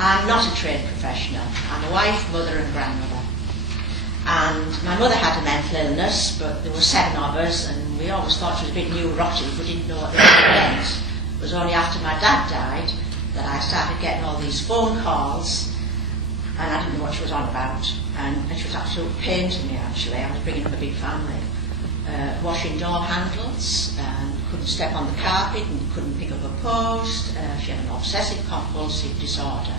I'm not a trained professional. I'm a wife, mother and grandmother. And my mother had a mental illness, but there were 7 of us, and we always thought she was a bit neurotic. We didn't know what the word meant. It was only after my dad died that I started getting all these phone calls, and I didn't know what she was on about. And she was absolute pain to me, actually. I was bringing up a big family. Washing door handles, and couldn't step on the carpet, and couldn't pick up a post. She had an obsessive-compulsive disorder.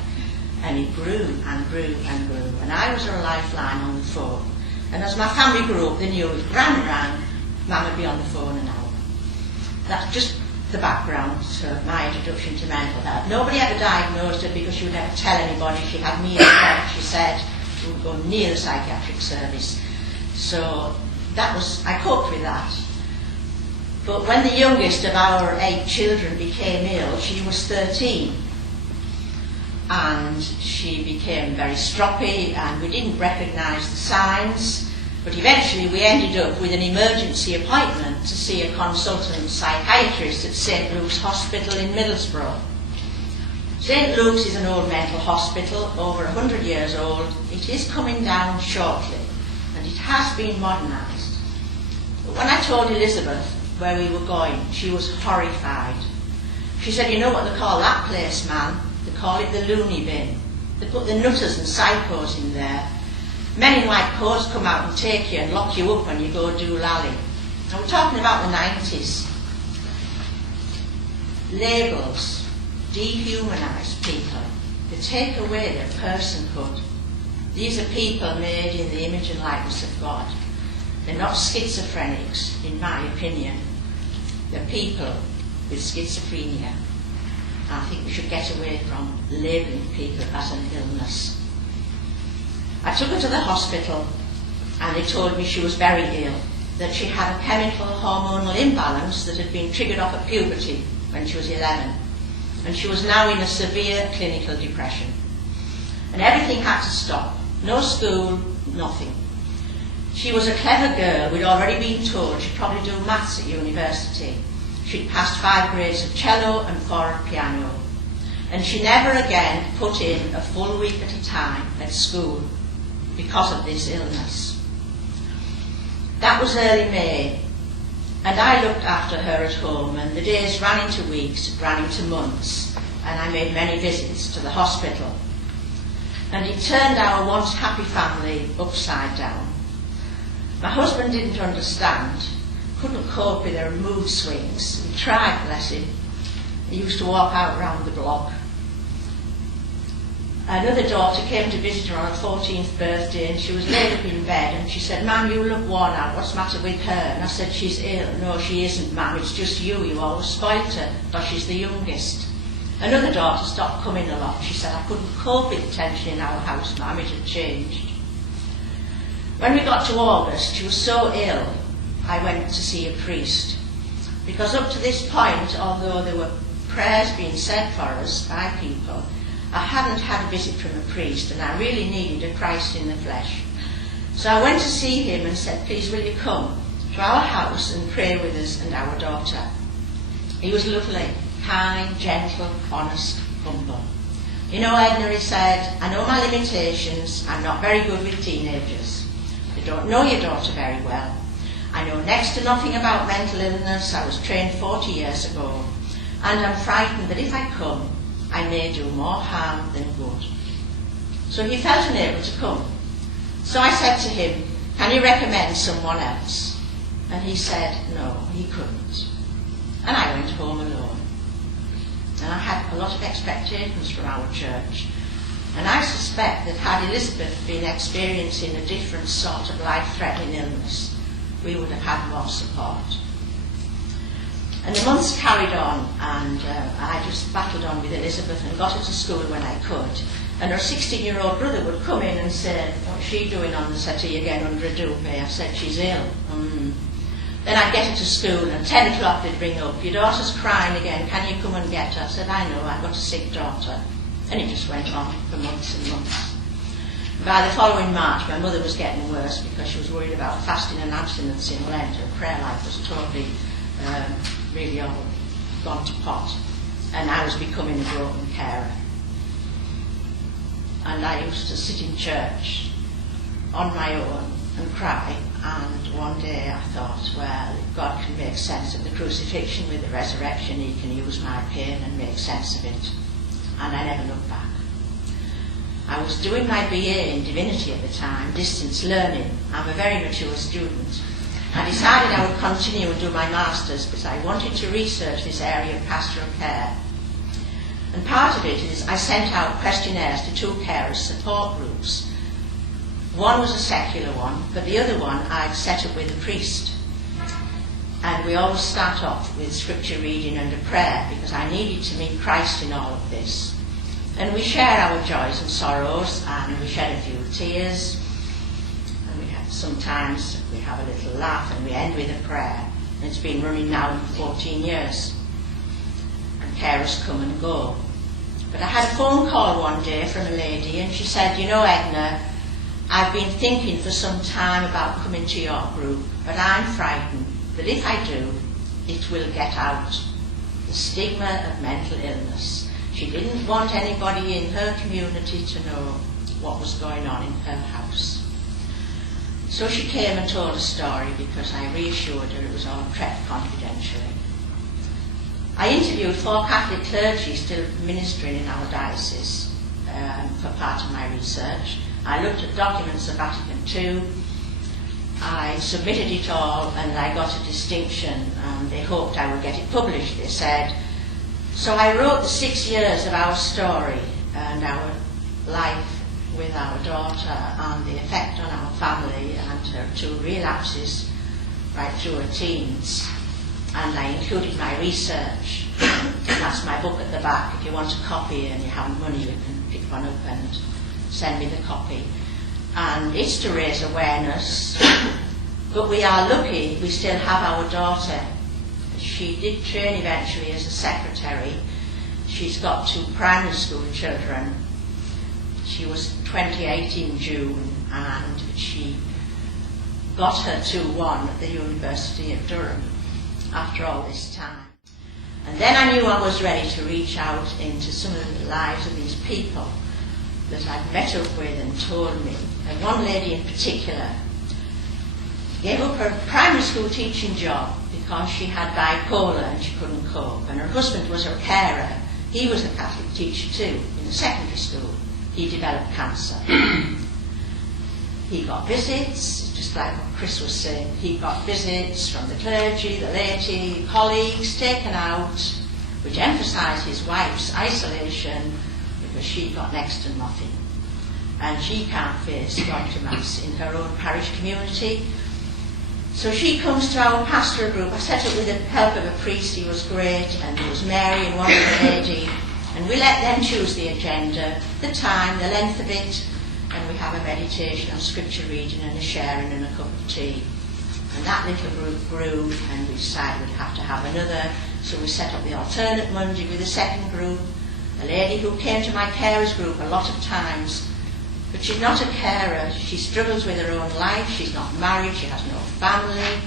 And it grew and grew and grew. And I was her lifeline on the phone. And as my family grew up, they knew if Gran rang, Mum would be on the phone an hour. That's just the background to my introduction to mental health. Nobody ever diagnosed her because she would never tell anybody. She had me at she said she wouldn't go near the psychiatric service. So that was, I coped with that. But when the youngest of our 8 children became ill, she was 13. And she became very stroppy, and we didn't recognise the signs. But eventually we ended up with an emergency appointment to see a consultant psychiatrist at St Luke's Hospital in Middlesbrough. St Luke's is an old mental hospital, over 100 years old. It is coming down shortly, and it has been modernised. But when I told Elizabeth where we were going, she was horrified. She said, "You know what they call that place, man? They call it the loony bin. They put the nutters and psychos in there. Men in white coats come out and take you and lock you up when you go do lally." Now we're talking about the 90s. Labels dehumanise people. They take away their personhood. These are people made in the image and likeness of God. They're not schizophrenics, in my opinion. They're people with schizophrenia. I think we should get away from labelling people as an illness. I took her to the hospital, and they told me she was very ill, that she had a chemical hormonal imbalance that had been triggered off at puberty when she was 11, and she was now in a severe clinical depression. And everything had to stop. No school, nothing. She was a clever girl. We'd already been told she'd probably do maths at university. She'd passed 5 grades of cello and 4 of piano. And she never again put in a full week at a time at school because of this illness. That was early May, and I looked after her at home, and the days ran into weeks, ran into months, and I made many visits to the hospital. And it turned our once happy family upside down. My husband didn't understand, couldn't cope with her mood swings. He tried, bless him. He used to walk out round the block. Another daughter came to visit her on her 14th birthday, and she was laid up in bed, and she said, "Ma'am, you look worn out. What's the matter with her?" And I said, "She's ill." "No, she isn't, ma'am. It's just you. You always spoilt her, because she's the youngest." Another daughter stopped coming a lot. She said, "I couldn't cope with the tension in our house, ma'am. It had changed." When we got to August, she was so ill, I went to see a priest. Because up to this point, although there were prayers being said for us by people, I hadn't had a visit from a priest, and I really needed a Christ in the flesh. So I went to see him and said, "Please, will you come to our house and pray with us and our daughter?" He was lovely, kind, gentle, honest, humble. "You know, Edna," he said, "I know my limitations. I'm not very good with teenagers. I don't know your daughter very well. I know next to nothing about mental illness. I was trained 40 years ago. And I'm frightened that if I come, I may do more harm than good." So he felt unable to come. So I said to him, "Can you recommend someone else?" And he said no, he couldn't. And I went home alone. And I had a lot of expectations from our church. And I suspect that had Elizabeth been experiencing a different sort of life-threatening illness, we would have had more support. And the months carried on, and I just battled on with Elizabeth and got her to school when I could. And her 16-year-old brother would come in and say, "What's she doing on the settee again under a duvet?" I said, "She's ill." Then I'd get her to school, and 10 o'clock they'd ring up, "Your daughter's crying again, can you come and get her?" I said, "I know, I've got a sick daughter." And it just went on for months and months. By the following March, my mother was getting worse because she was worried about fasting and abstinence in Lent. Her prayer life was totally really all gone to pot, and I was becoming a broken carer. and I used to sit in church on my own and cry. And one day I thought, well, if God can make sense of the crucifixion with the resurrection, he can use my pain and make sense of it. And I never looked back. I was doing my BA in divinity at the time, distance learning. I'm a very mature student. I decided I would continue and do my master's because I wanted to research this area of pastoral care. And part of it is I sent out questionnaires to 2 carers support groups. One was a secular one, but the other one I'd set up with a priest. And we always start off with scripture reading and a prayer because I needed to meet Christ in all of this. And we share our joys and sorrows, and we shed a few tears, and sometimes we have a little laugh, and we end with a prayer. And it's been running now for 14 years. And carers come and go. But I had a phone call one day from a lady, and she said, you know, Edna, I've been thinking for some time about coming to your group, but I'm frightened that if I do, it will get out. The stigma of mental illness. She didn't want anybody in her community to know what was going on in her house. So she came and told a story because I reassured her it was all kept confidentially. I interviewed 4 Catholic clergy still ministering in our diocese for part of my research. I looked at documents of Vatican II. I submitted it all and I got a distinction, and they hoped I would get it published, they said. So I wrote the 6 years of our story and our life with our daughter and the effect on our family and her 2 relapses right through her teens. And I included my research. And that's my book at the back. If you want a copy and you haven't money, you can pick one up and send me the copy. And it's to raise awareness. But we are lucky we still have our daughter. She did train eventually as a secretary. She's got 2 primary school children. She was 28 in June, and she got her 2-1 at the University of Durham after all this time. And then I knew I was ready to reach out into some of the lives of these people that I'd met up with and told me. And one lady in particular gave up her primary school teaching job because she had bipolar and she couldn't cope. And her husband was her carer. He was a Catholic teacher too, in the secondary school. He developed cancer. He got visits, just like what Chris was saying. He got visits from the clergy, the laity, colleagues taken out, which emphasised his wife's isolation because she got next to nothing. And she can't face going to Mass in her own parish community. So she comes to our pastoral group. I set up with the help of a priest. He was great, and there was Mary and one other lady. And we let them choose the agenda, the time, the length of it, and we have a meditation and scripture reading and a sharing and a cup of tea. And that little group grew, and we decided we'd have to have another. So we set up the alternate Monday with a second group. A lady who came to my carers group a lot of times. But she's not a carer. She struggles with her own life. She's not married. She has no family.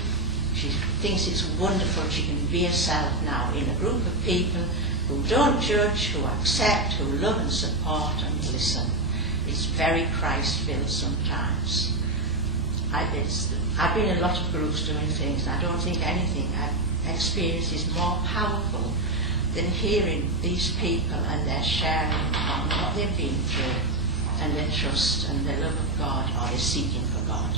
She thinks it's wonderful she can be herself now in a group of people who don't judge, who accept, who love and support and listen. It's very Christ-filled sometimes. I've been in a lot of groups doing things, and I don't think anything I've experienced is more powerful than hearing these people and their sharing on what they've been through, and their trust and their love of God, or their seeking for God.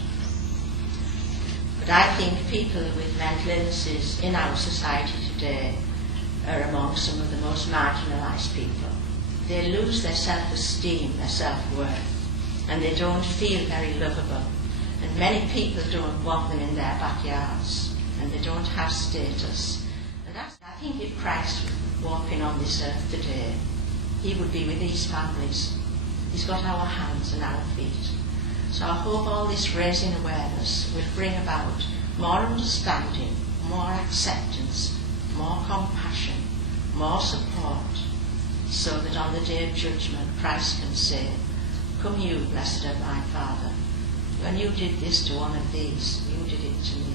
But I think people with mental illnesses in our society today are among some of the most marginalised people. They lose their self-esteem, their self-worth, and they don't feel very lovable. And many people don't want them in their backyards, and they don't have status. And I think if Christ were walking on this earth today, he would be with these families. He's got our hands and our feet. So I hope all this raising awareness will bring about more understanding, more acceptance, more compassion, more support, so that on the day of judgment Christ can say, "Come you, blessed of my Father, when you did this to one of these, you did it to me."